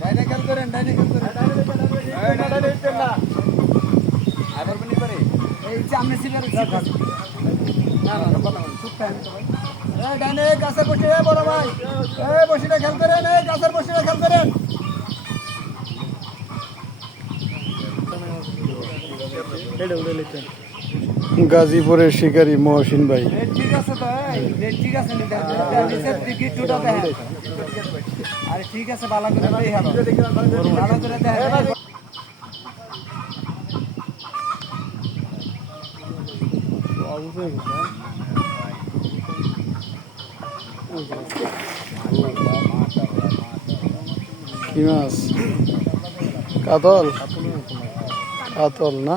ডাইনে খেল করেন ডাইনে খেল করেন এই যে আমি সিলের না না বলা চুপ থাকেন এই ডাইনে কাছে বসে বড় ভাই এই বসিটা খেল করেন এই কাছের বসিটা খেল করেন গাজীপুরের শিকারী মহসিন ভাই। কি মাছ? কাতল? কাতল না?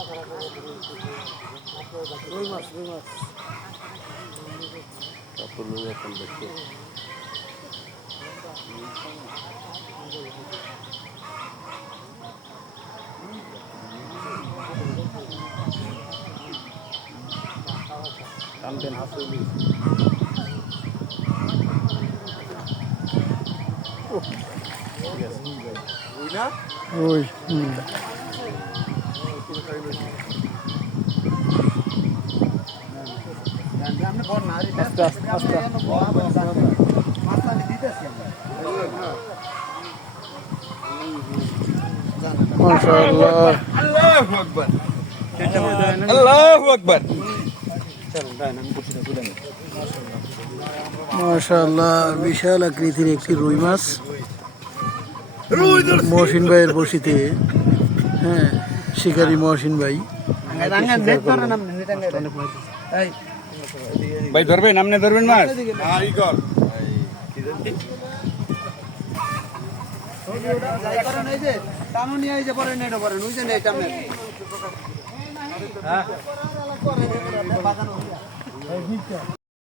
দে বসিতে পড়ছে এই বেটা বসিতে রুই মাছ রুই মাছ রুই হুম। আপনি বল না আরে আস্তে আস্তে আস্তে। বিশাল আকৃতির একটি রুই মাছ। মহসিন ভাইয়ের বসিতে হ্যাঁ শিকারী মহসিন ভাই। ভাই ধরবেন আপনি ধরবেন মাছ?